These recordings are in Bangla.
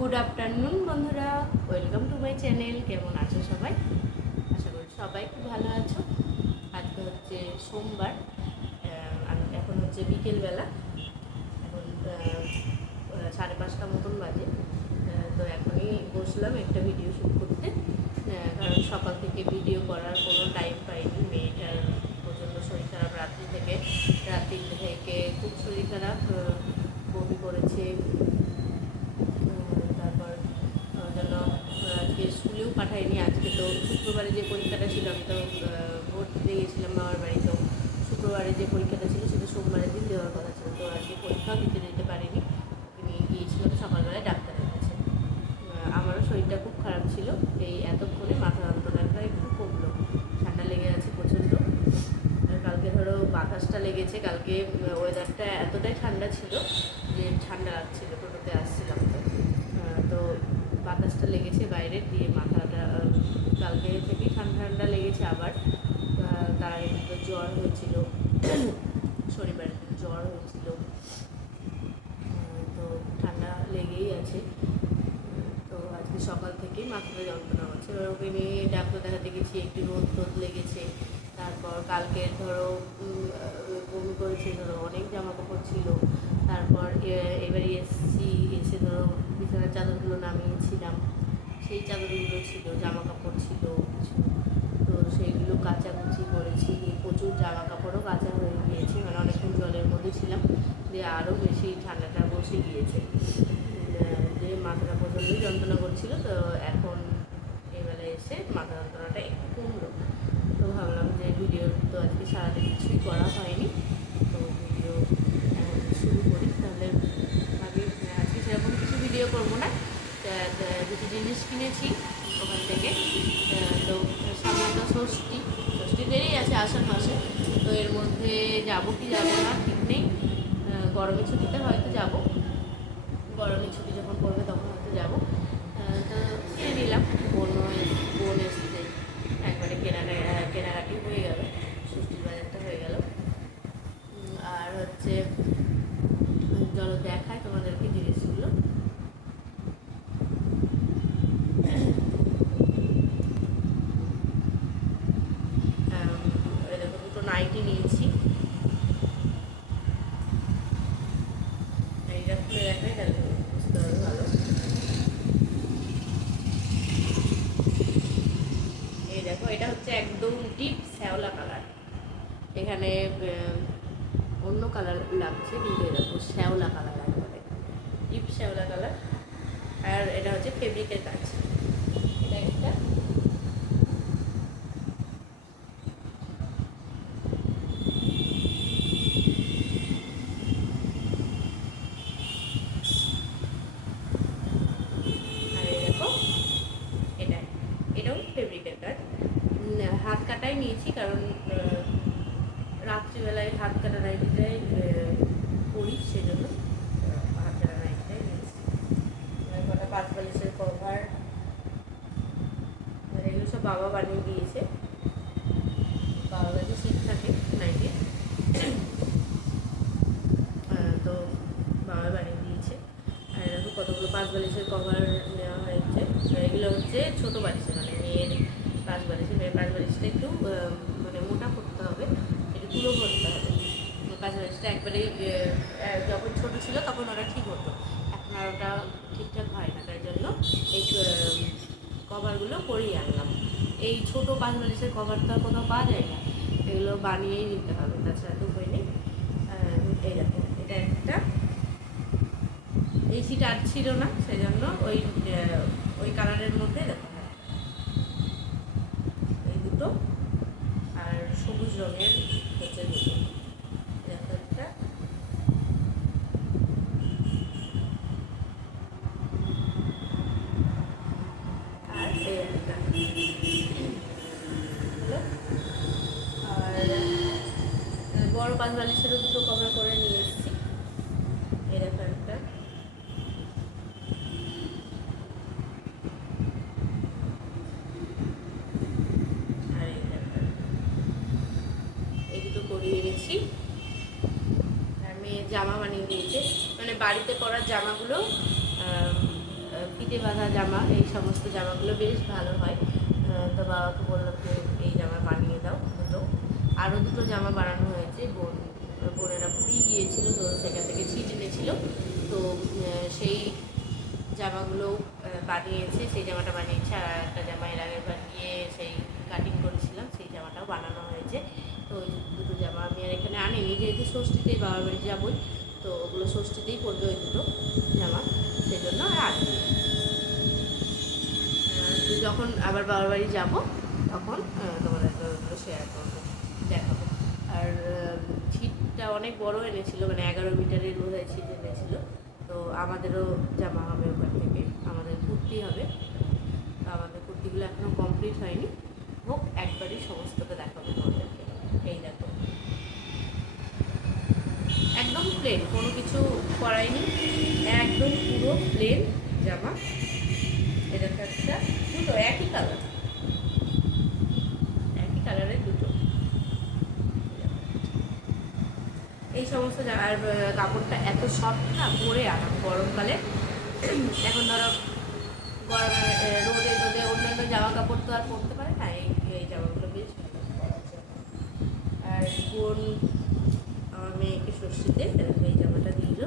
গুড আফটারনুন বন্ধুরা, ওয়েলকাম টু মাই চ্যানেল। কেমন আছো সবাই? আশা করি সবাই খুব ভালো আছো। আজকে হচ্ছে সোমবার, এখন হচ্ছে বিকেলবেলা, এখন 5:30 মতন বাজে। তো এখনই বসলাম একটা ভিডিও শ্যুট করতে, কারণ সকাল থেকে ভিডিও করার কোনো টাইম পাইনি। মেয়েটার প্রচণ্ড শরীর খারাপ, রাত্রি থেকে খুব শরীর খারাপ, বমি করেছে। তারপর জন্য আজকে স্কুলেও পাঠাইনি। আজকে তো শুক্রবারে যে পরীক্ষাটা ছিল, আমি তো ভোট দিতে গেছিলাম মামার বাড়ি, তো শুক্রবারে যে পরীক্ষাটা ছিল সেটা সোমবারের দিন দেওয়ার কথা ছিল। তো আজকে পরীক্ষাও দিতে যেতে পারিনি, ওকে নিয়ে গিয়েছিলাম সকালবেলায় ডাক্তারের কাছে। আমারও শরীরটা খুব খারাপ ছিল, এই এতক্ষণে মাথা যন্ত্রণাটা একটু কমলো। ঠান্ডা লেগে আছে প্রচণ্ড। কালকে ধরো বাতাসটা লেগেছে, কালকে ওয়েদারটা এতটাই ঠান্ডা ছিল যে ঠান্ডা লাগছিল। টোটোতে আসছিলাম তো বাতাসটা লেগেছে বাইরে দিয়ে, মাথাটা কালকে থেকেই ঠান্ডা ঠান্ডা লেগেছে। আবার তার আগে তো জ্বর হয়েছিল, শনিবার জ্বর হয়েছিল, তো ঠান্ডা লেগেই আছে। তো আজকে সকাল থেকেই মাথাটা যন্ত্রণা হচ্ছে। ওকে নিয়ে ডাক্তার দেখাতে গেছি, একটু রোদ লেগেছে। তারপর কালকে ধরো বমি করেছে, ধরো অনেক জামা কাপড় ছিল। তারপর এবারে এসে ধরো বিছানার চাদরগুলো নামিয়েছিলাম, সেই চাদরগুলো ছিল, জামা কাপড় ছিল কিছু, তো সেইগুলো কাচাকুচি করেছি। প্রচুর জামা কাপড়ও কাচা হয়ে গিয়েছে, মানে অনেকক্ষণ জলের মধ্যে ছিলাম, দিয়ে আরও বেশি ঠান্ডাটা বসে গিয়েছে, যে মাথাটা প্রচণ্ডই যন্ত্রণা করছিল। তো এখন এবেলা এসে মাথা যন্ত্রণাটা একটু কমলো। তো ভাবলাম যে ভিডিও তো আজকে সারাদিন কিছুই করা হয়নি, তো ভিডিও এখন শুরু করি। তাহলে ভাবি আজকে সেরকম কিছু ভিডিও করবো না, কিছু জিনিস কিনেছি ওখান থেকে। তো সামনে তো ষষ্ঠী দেরি আছে আষাঢ় মাসে, তো এর মধ্যে যাবো কি যাবো না ঠিক নেই। গরমের ছুটিতে হয়তো যাব, গরমের ছুটি যখন পড়বে তখন হয়তো যাবো। তো কিনে নিলাম, বোন এসছে, একবারে কেনাকাটি হয়ে গেল, ষষ্ঠীর বাজারটা হয়ে গেল। আর হচ্ছে চলো দেখায় তোমাদেরকে জিনিসগুলো। এরকম দুটো নাইটি নিয়েছি, এইটা খুলে দেখাই তাহলে বুঝতে হবে ভালো। এই দেখো, এটা হচ্ছে একদম ডিপ শ্যাওলা কালার। এখানে অন্য কালার লাগছে, কিন্তু এরকম শ্যাওলা কালার একবারে ডিপ শ্যাওলা কালার। আর এটা হচ্ছে ফেব্রিকের কাজ। এটা একটা, আর এই দেখো এটা, এটাও ফেব্রিকের কাজ। হাত কাটাই নিয়েছি, কারণ রাত্রিবেলায় হাত কাটা নাইটিটাই পরি, সেজন্য হাত কাটা নাইটিটাই নিয়েছি। কটা 5 বালিশের কভার, এগুলো সব বাবা বানিয়ে দিয়েছে। বাবার কাছে সিট থাকে নাইটি, তো বাবা বানিয়ে দিয়েছে। আর এরকম কতগুলো 5 বালিশের কভার নেওয়া হয়েছে। এগুলো হচ্ছে ছোটো বালিশের, মানে মেয়ের 5 বালিশের। মেয়ের 5 বালিশটা একটু মানে মোটা করতে হবে, একটু তুলো ভরতে হবে। 5 বালিশটা একবারে যখন ছোটো ছিল তখন ওটা ঠিক হতো, এখন আর ওটা ঠিকঠাক হয় না, তাই জন্য এই কভারগুলো করিয়ে আনলাম। এই ছোটো 5 বালিশের কভার তো আর কোথাও পাওয়া যায় না, এগুলো বানিয়েই নিতে হবে, তাছাড়া তো উপায় নেই। এই দেখো, এটা একটা, এই সিট আর ছিল না, সেই জন্য ওই কালারের মধ্যে দেখো এই দুটো, আর সবুজ রঙের হচ্ছে দুটো। দেখো একটা, আর এই একটা হলো। আর বড় 5 বালিশেরও দুটো কভার করে নিয়ে এসেছি। এই দেখো একটা, আর এই দেখো, এই দুটো করিয়ে এনেছি। আর মেয়ের জামা বানিয়ে দিয়েছে, মানে বাড়িতে পরার জামাগুলো ফিতে বাঁধা জামা, এই সমস্ত জামাগুলো বেশ ভালো হয়। তো বাবাকে বললাম যে এই জামা বানিয়ে দাও দুটো। আরও দুটো জামা বানানো হয়েছে, বোনেরা পুড়িয়ে গিয়েছিল, তো সেখান থেকে ছিট এনেছিল, তো সেই জামাগুলো বানিয়েছে, সেই জামাটা বানিয়েছে। আর একটা জামা এর আগের বার গিয়ে সেই কাটিং করেছিলাম, সেই জামাটাও বানানো হয়েছে। তো ওই দুটো জামা আমি আর এখানে আনিনি, যেহেতু ষষ্ঠীতেই বাবার বাড়ি যাবই, তো ওগুলো ষষ্ঠীতেই পরবে ওই দুটো জামা, সেই জন্য আর আনিনি। যখন আবার বাবার বাড়ি যাবো তখন তোমাদের ওগুলো শেয়ার করবো, দেখাবো। আর ছিটটা অনেক বড় এনেছিল, মানে 11 মিটারের বোধহয় ছিট এনেছিল। তো আমাদেরও জামা হবে ওখান থেকে, আমাদের কুর্তি হবে। তো আমাদের কুর্তিগুলো এখনও কমপ্লিট হয়নি, হোক একবারই সমস্তটা দেখাবো তোমাদেরকে। এই দেখো, একদম প্লেন, কোনো কিছু করাইনি, একদম পুরো প্লেন জামা। এটা একটা দুটো একই কালারের দুটো। এই সমস্ত আর কাপড়টা এত সফট না, পরে আরাম গরমকালে। এখন ধরো গরমে রোদে অন্যান্য জামা কাপড় তো আর পরতে পারে না, এই জামাগুলো বেশ ভালো। আর বোন আমার মেয়েকে ষষ্ঠীতে এই জামাটা দিল,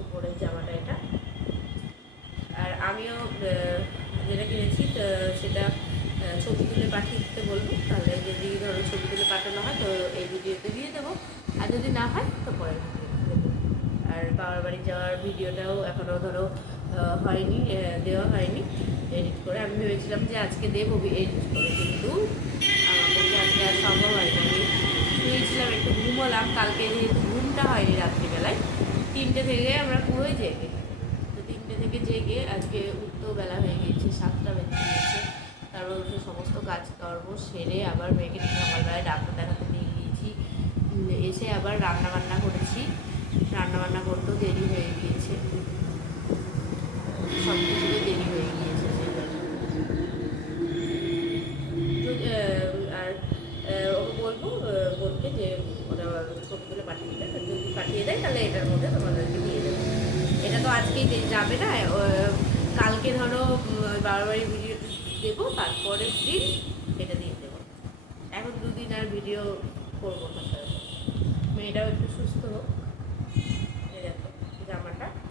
উপরের জামাটা এটা। আর আমিও যেটা কিনেছি সেটা ছবি তুলে পাঠিয়ে দিতে বলবো, তাহলে যদি ধরো ছবি তুলে পাঠানো হয় তো এই ভিডিওতে দিয়ে দেবো, আর যদি না হয় তো পরের ভিডিওতে দেবো। আর বাবার বাড়ি যাওয়ার ভিডিওটাও এখনও ধরো হয়নি, দেওয়া হয়নি এডিট করে। আমি ভেবেছিলাম যে আজকে দেবো এডিট করে, কিন্তু আমার পক্ষে আজকে আর সম্ভব হয়নি। আমি শুয়েছিলাম, একটু ঘুমোলাম, কালকে যেহেতু ঘুমটা হয়নি রাত্রিবেলায়, 3টে থেকে আমরা পুরোই জেগে, তো 3টে থেকে জেগে আজকে উঠতেও বেলা হয়ে গিয়েছে, 7টা বেজে গিয়েছে। তারপর উঠে সমস্ত কাজকর্ম সেরে আবার মেয়েকে সকালবেলায় ডাক্তার দেখাতে নিয়ে গিয়েছি, এসে আবার রান্নাবান্না করেছি, রান্নাবান্না করতেও দেরি হয়ে গিয়েছে, সব কিছুতে দেরি হয়ে গিয়েছে। আর ওকে বলবো বলতে যে ওরা ছবিগুলো পাঠিয়ে দেবে, যদি পাঠিয়ে দেয় তাহলে এটার মধ্যে তোমাদেরকে দিয়ে দেবো। এটা তো আজকেই যাবে না, কালকে ধরো বাবার বাড়ির ভিডিও দেবো, তারপরের দিন এটা দিয়ে দেবো। এখন 2 দিন আর ভিডিও করবো না, মেয়েটাও একটু সুস্থ হোক। এই দেখো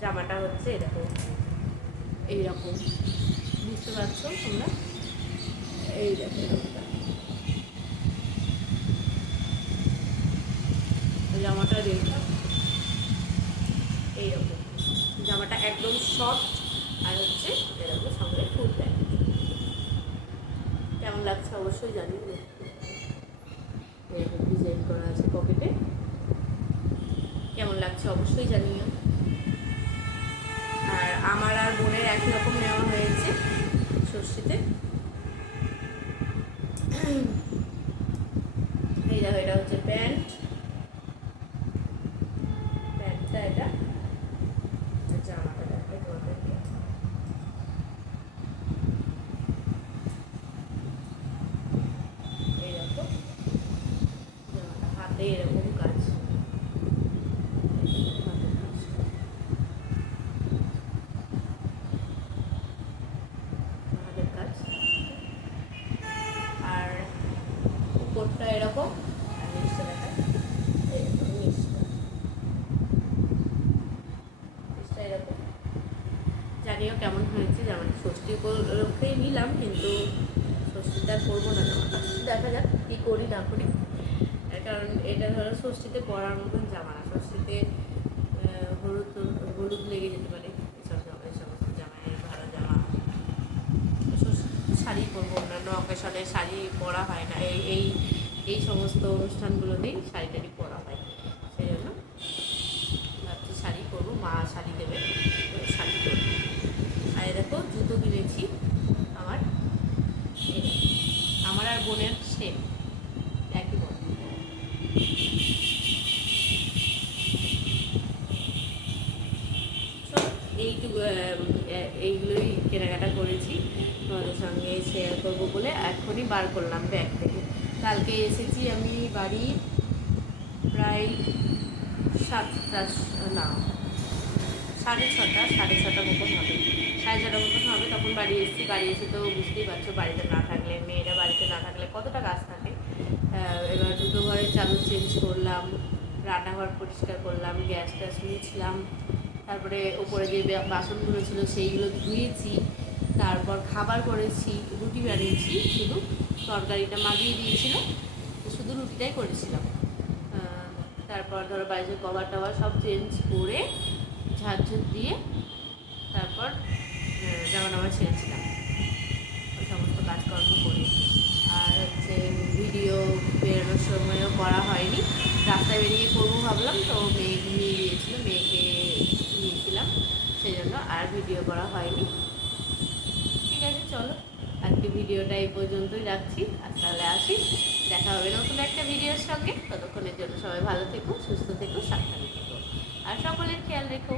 জামাটা হচ্ছে এরকম, এইরকম, বুঝতে পারছো তোমরা? এই দেখো জামাটা দেখলাম এইরকম, জামাটা একদম সফট, আর হচ্ছে এরকম সঙ্গে ফুল প্যান্ট। কেমন লাগছে অবশ্যই জানিও, এরকম ডিজাইন করা আছে পকেটে, কেমন লাগছে অবশ্যই জানিও। আর আমার আর বোনের একই রকম নেওয়া হয়েছে ষষ্ঠীতে। এই দেখো, এটা হচ্ছে প্যান্টটা, এটা জামাটা দেখো তোমাদেরকে। এই দেখো জামাটা, হাতে এরকম কাজ, হাতের কাজ। আর উপরটা এরকম, আর নিচটা দেখা এরকম, নিচটা এরকম। জানিও কেমন হয়েছে জামাটা, ষষ্ঠী উপলক্ষেই নিলাম, কিন্তু ষষ্ঠীটা করবো না জামাটা, দেখা যাক কী করি না করি। কারণ এটা ধরো ষষ্ঠীতে পরার মতন জামা না, ষষ্ঠীতে হলুদ লেগে যেতে পারে, সমস্ত জামায় ভালো জামা। শাড়ি পরবো, অন্যান্য অকেশনে শাড়ি পরা হয় না, এই সমস্ত অনুষ্ঠানগুলোতেই শাড়ি টাড়ি পরা হয়, সেই জন্য ভাবছি শাড়ি পরবো, মা শাড়ি দেবে, শাড়ি পরবো। আর দেখো জুতো কিনেছি আমার আর বোনের সেম, একই বোন। এইগুলোই কেনাকাটা করেছি, তোমাদের সঙ্গে শেয়ার করবো বলে এখনই বার করলাম ব্যাগ থেকে। কালকে এসেছি আমি বাড়ি প্রায় সাড়ে ছটা মতন হবে, সাড়ে ছটা মতন হবে। তখন বাড়ি এসেছি, বাড়ি এসে তো বুঝতেই পারছো বাড়িতে না থাকলে, মেয়েরা বাড়িতে না থাকলে কতটা কাজ থাকে। এবার দুটো ঘরের চাদর চেঞ্জ করলাম, রান্নাঘর পরিষ্কার করলাম, গ্যাস ট্যাস মুছলাম, তারপরে ওপরে যে বাসনগুলো ছিল সেইগুলো ধুয়েছি, তারপর খাবার করেছি, রুটি বানিয়েছি, শুধু তরকারিটা মাখিয়ে দিয়েছিল, তো শুধু রুটিটাই করেছিলাম। তারপর ধরো বাড়িতে কভার টভার সব চেঞ্জ করে ঝাড়ঝুট দিয়ে তারপর জামা টামা ছেড়েছিলাম, ওই সমস্ত কাজকর্ম করে। আর হচ্ছে ভিডিও বেরোনোর সময়ও করা হয়নি, রাস্তায় বেরিয়ে করবো ভাবলাম, তো মেয়ে ঘুমিয়ে গিয়েছিল, মেয়েকে নিয়েছিলাম, সেই জন্য আর ভিডিও করা হয়নি। ঠিক আছে, চলো আজকে ভিডিওটা এই পর্যন্তই রাখছি, আর তাহলে আসি, দেখা হবে নতুন একটা ভিডিওর সঙ্গে। ততক্ষণের জন্য সবাই ভালো থেকো, সুস্থ থেকো, সাবধানে থেকো, আর সকলের খেয়াল রেখো।